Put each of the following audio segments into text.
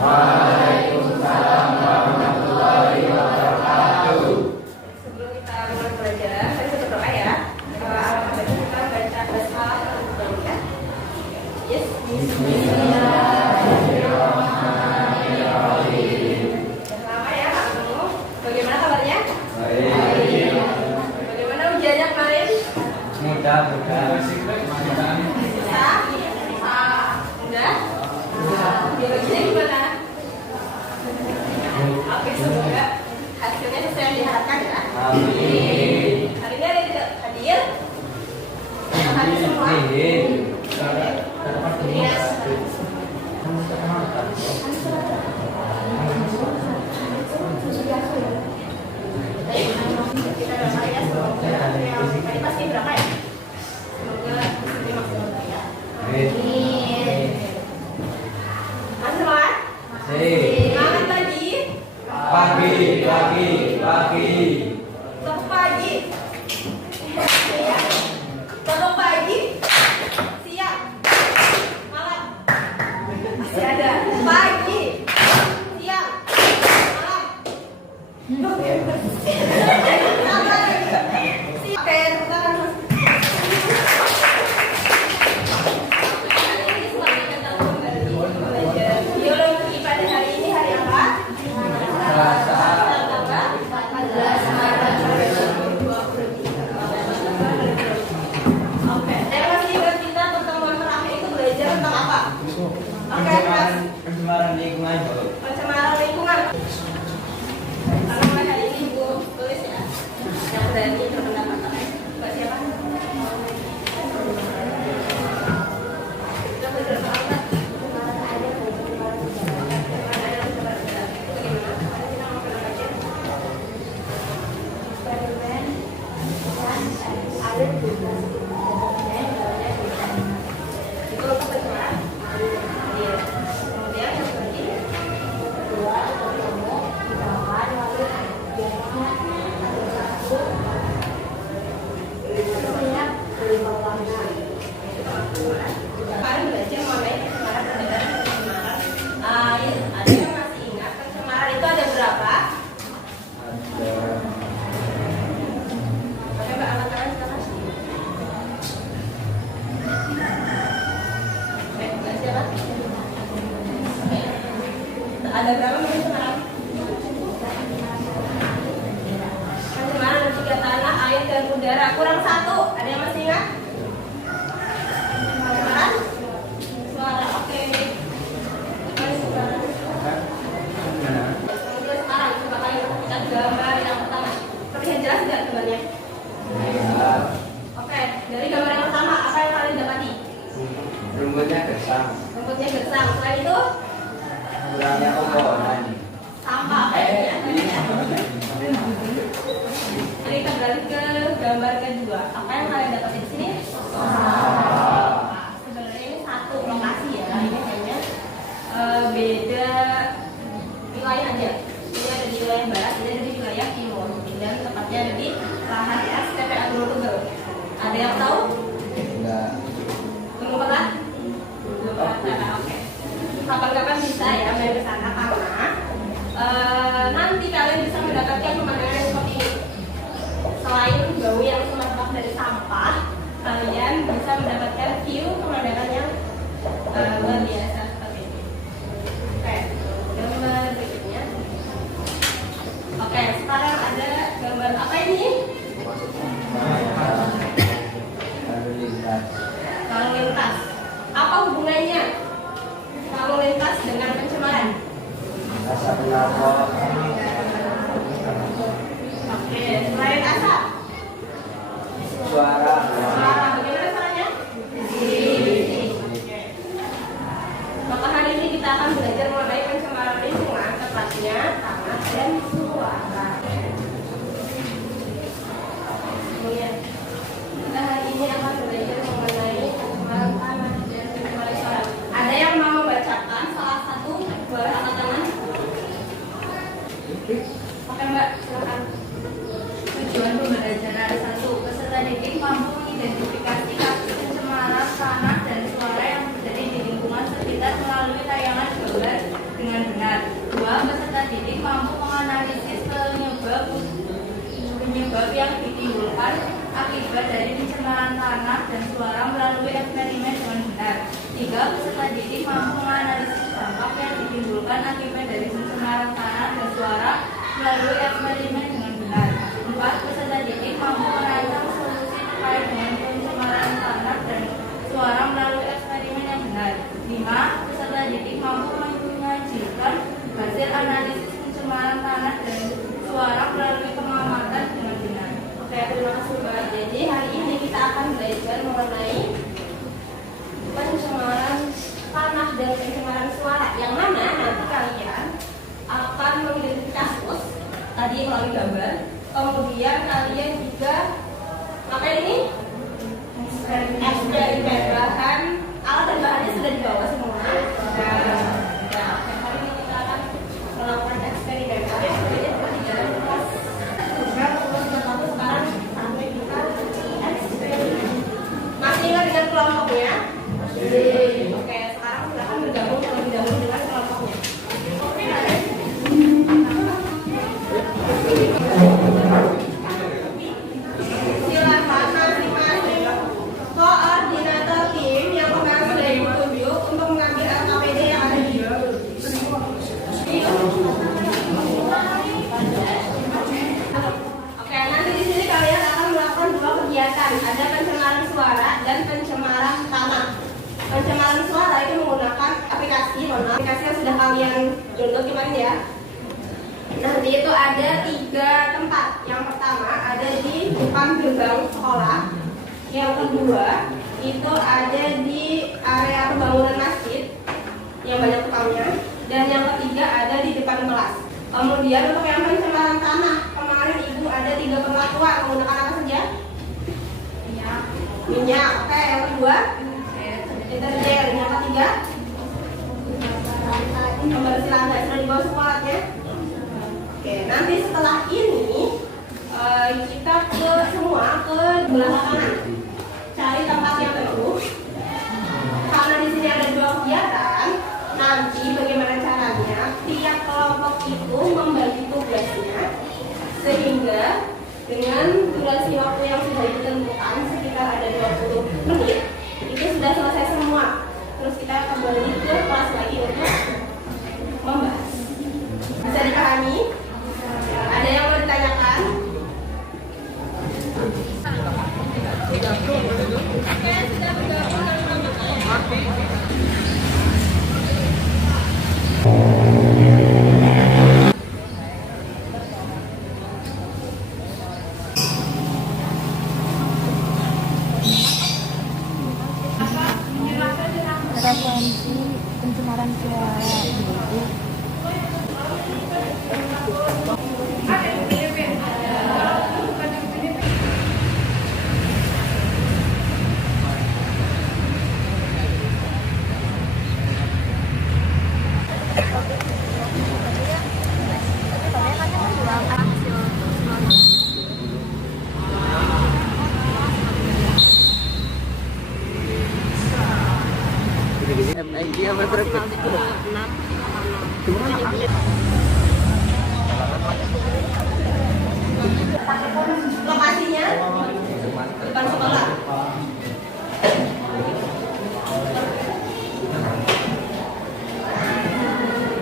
Waalaikumsalam warahmatullahi wabarakatuh. Sebelum kita mulai pelajaran, saya berdoa ya. Alhamdulillah kita baca basmalah dulu ya. Yes. Bismillahirrahmanirrahim. Selamat ya Pak Guru. Bagaimana kabarnya? Baik. Bagaimana ujiannya kemarin? Mudah-mudahan. Bisa? Udah? Biologinya gimana? Oke, semoga hasilnya sesuai yang diharapkan ya. Amin. Hari ini ada yang tidak hadir? Hadir semua? Yes. Kita doa ya, semoga yang tadi pasti berapa ya? Semoga ini maksimal ya. Amin. Mas semua? Semangat pagi. Pagi. Selamat pagi. Siang. Selamat pagi. Siang. Malam. Masih ada. Pagi. Siang. Malam. Oke, sebentar. Ini selamat datang kembali belajar biologi pada hari ini hari apa? Selasa. Oke, saya masih ingat kita pertemuan terakhir itu belajar tentang apa? Oke, Mas. Pencemaran lingkungan. Pencemaran lingkungan. Kalau mulai hari ini Ibu tulis ya. Yang berani berpendapat. Mbak siapa? Kita belajar tentang apa? Itu apa pencemaran? Iya. Kemudian yang berarti kemarin belajar mengenai pencemaran udara dan pencemaran air. Ada yang masih ingat pencemaran itu ada berapa? Oke, Mbak, angkat tangan sekarang. Oke, Mbak siapa? Oke. Ada berapa pencemaran? Pencemaran tiga tanah, air, dan udara. Kurang satu. Ada yang masih ingat? Pencemaran suara. Oke. Suara. Kemudian sekarang coba kalian lihat gambar yang pertama. Terlihat jelas nggak gambarnya? Oke, dari gambar yang pertama apa yang kalian dapati? Rumputnya gersang. Rumputnya gersang. Selain itu Kurangnya pepohonan. sampah. Jadi kita beralih ke gambar kedua. Apa yang kalian dapat di sini? Sebenarnya ini satu lokasi ya. Ini hanya beda wilayah aja. Ini ada di wilayah barat, ini ada di wilayah timur. Dan tepatnya ada di lahan STPA Grogol. Ada yang tahu? Enggak. Belum pernah? Belum pernah. Oke. Kapan-kapan bisa ya main ke sana karena nanti kalian bisa mendapatkan pemandangan yang seperti ini. Selain bau yang semerbak dari sampah, kalian bisa mendapatkan view pemandangan yang luar biasa seperti ini. Oke, gambar berikutnya. Oke, sekarang ada gambar apa ini? Lalu lintas. Lalu lintas. Apa hubungannya lalu lintas dengan pencemaran? Asap knalpot. Oke, selain asap, Suara. suara. Bagaimana caranya? Oke. Maka hari ini kita akan belajar mengenai pencemaran lingkungan, tepatnya tanah dan suara. Kemudian kita hari ini akan belajar mengenai pencemaran tanah dan pencemaran suara. Ada yang mau membacakan salah satu boleh angkat tangan? Oke Mbak, silakan. Tujuan pembelajaran 1. Peserta didik mampu mengidentifikasi kasus pencemaran tanah dan suara yang terjadi di lingkungan sekitar melalui tayangan gambar dengan didik mampu menganalisis penyebab yang ditimbulkan akibat dari pencemaran tanah dan suara melalui eksperimen dengan benar. 3. Peserta didik mampu menganalisis dampak yang ditimbulkan akibat dari pencemaran tanah dan suara melalui eksperimen dengan benar. 4. Peserta didik mampu merancang solusi terkait dengan pencemaran tanah dan suara melalui eksperimen yang benar. 5. Peserta didik mampu menyajikan hasil analisis pencemaran tanah dan suara melalui pengamatan dengan benar. Oke, terima kasih Mbak. Jadi hari ini kita akan belajar mengenai pencemaran tanah dan pencemaran suara, yang mana nanti kalian akan mengidentifikasi kasus tadi melalui gambar. Kemudian kalian juga ngapain ini? Eksperimen. Bahan alat dan bahannya sudah dibawa semua. Nah, hari ini kita akan melakukan eksperimen. Tapi eksperimennya bukan di dalam kelas. Sekarang sampai kita eksperimen. Masih ingat dengan kelompoknya? Oke, sekarang silakan bergabung terlebih dahulu dengan kelompoknya. Silakan masing-masing koordinator tim yang kemarin sudah ditunjuk untuk mengambil LKPD yang ada di Oke, nanti di sini kalian akan melakukan dua kegiatan, ada pencemaran suara dan pencemaran tanah. Pencemaran suara itu menggunakan aplikasi yang sudah kalian download kemarin ya. Nanti itu ada 3 tempat. Yang pertama ada di depan gerbang sekolah. Yang kedua itu ada di area pembangunan masjid yang banyak tukangnya. Dan yang ketiga ada di depan kelas. Kemudian untuk yang pencemaran tanah, kemarin ibu ada 3 perlakuan menggunakan apa saja? Minyak. Oke, yang kedua deterjen. Yang ketiga pembersih lantai. Sudah dibawa semuanya? Oke, nanti setelah ini kita semua ke belakang kanan, cari tempat yang teduh. Karena di sini ada 2 kegiatan, nanti bagaimana caranya tiap kelompok itu membagi tugasnya sehingga dengan durasi waktu yang sudah ditentukan sekitar ada 20 menit itu sudah selesai semua. Terus kita kembali ke kelas lagi untuk membahas. Bisa dipahami? Ada yang mau ditanyakan? Oke, sudah bergabung dengan kelompoknya. Frekuensi pencemaran suara gitu. Dia bergerak. Lokasinya depan sekolah.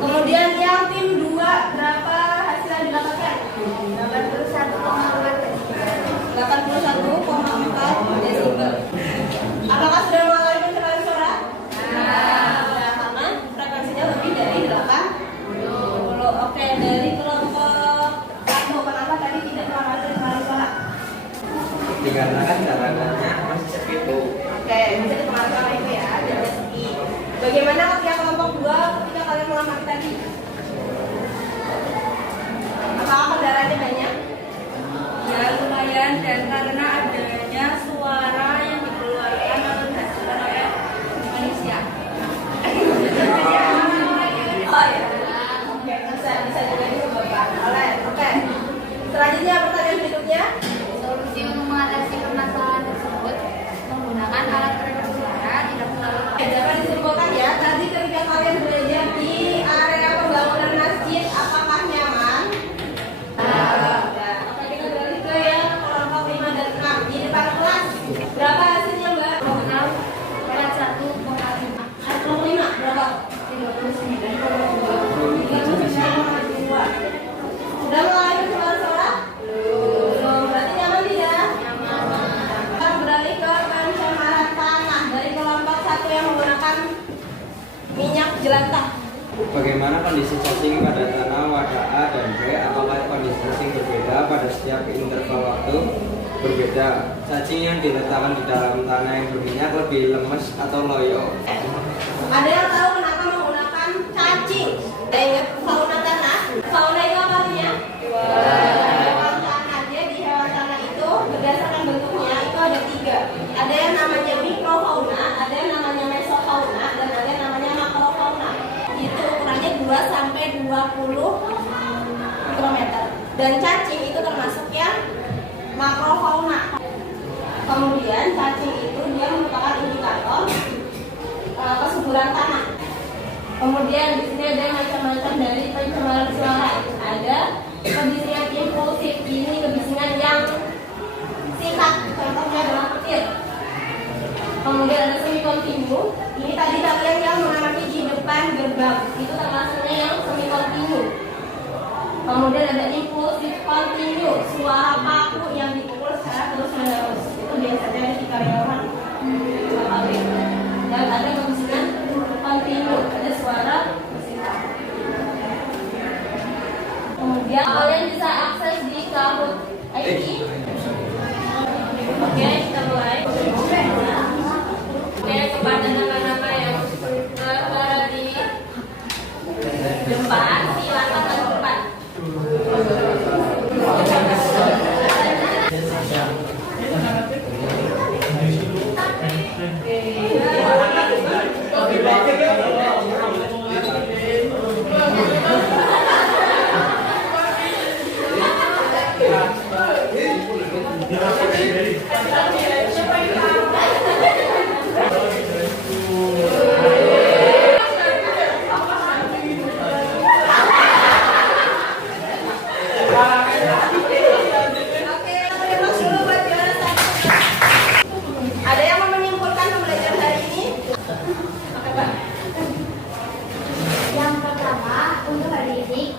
Kemudian yang tim 2 berapa hasil yang didapatkan? 81,4 desibel. Apakah sudah mengalami pencemaran suara? Sudah, karena frekuensinya lebih dari 80. Bagaimana kondisi cacing pada tanah wadah A dan B? Apakah kondisi cacing berbeda pada setiap interval waktu? Berbeda. Cacing yang diletakkan di dalam tanah yang berminyak lebih lemes atau loyo? Ada yang tahu kenapa menggunakan cacing? Ada ingat fauna tanah? Fauna itu apa artinya? Hewan tanah. Jadi hewan tanah itu berdasarkan bentuknya itu ada 3. Ada yang namanya mikrofauna, ada yang namanya mesofauna, dan ada yang namanya makrofauna. Itu ukurannya 2 sampai 20 mikrometer. Dan cacing itu termasuk yang makrofauna. Kemudian cacing itu dia merupakan indikator kesuburan tanah. Kemudian di sini ada macam-macam dari pencemaran suara. Ada kebisingan impulsif, ini kebisingan yang singkat, contohnya adalah petir. Kemudian ada semi kontinu, ini tadi kalian yang mengamati di depan gerbang, itu termasuknya yang semi kontinu. Kemudian ada impulsif kontinu, suara paku yang dipukul secara terus menerus, itu biasanya di karyawan. Dan ada kebisingan kontinu, ada suara bersintak. Kemudian kalian bisa akses di Kahoot ID. Oke, kita mulai. Oke, kepada nama-nama yang berada di depan, silakan maju depan. Ada yang mau menyimpulkan pembelajaran hari ini? Yang pertama, untuk hari ini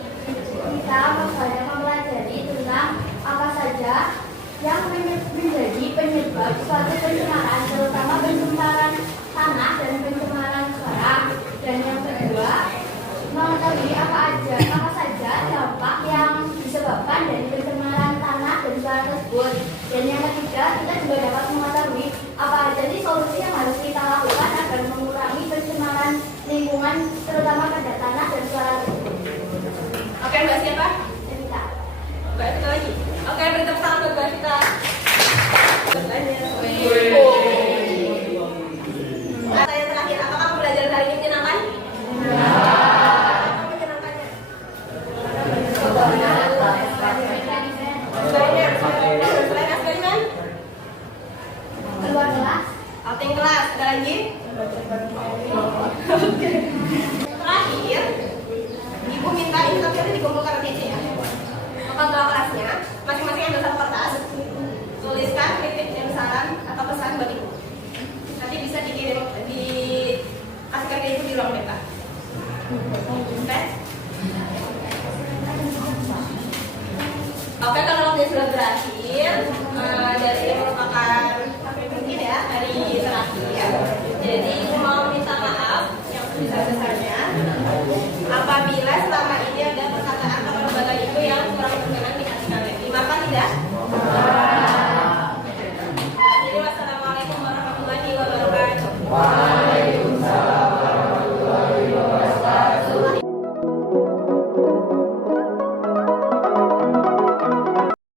kita mempelajari tentang apa saja yang menjadi penyebab suatu pencemaran, terutama pencemaran tanah dan pencemaran suara. Dan yang kedua, mengetahui apa saja dampak yang disebabkan dari pencemaran tanah dan suara tersebut. Dan yang ketiga, kita juga dapat mengetahui apa aja sih solusi yang harus kita lakukan agar mengurangi pencemaran lingkungan, terutama pada tanah dan suara tersebut. Oke, Mbak siapa? Evita. Mbak itu lagi. Oke, beri tepuk tangan buat Mbak Vita. Kata yang terakhir, apakah pembelajaran hari ini menyenangkan? Apa menyenangkannya? Selain eksperimen? Keluar kelas. Outing kelas, ada lagi? Oke. Terakhir, Ibu minta ini tapi harus dikumpulkan nanti ya. Maka doa kelasnya.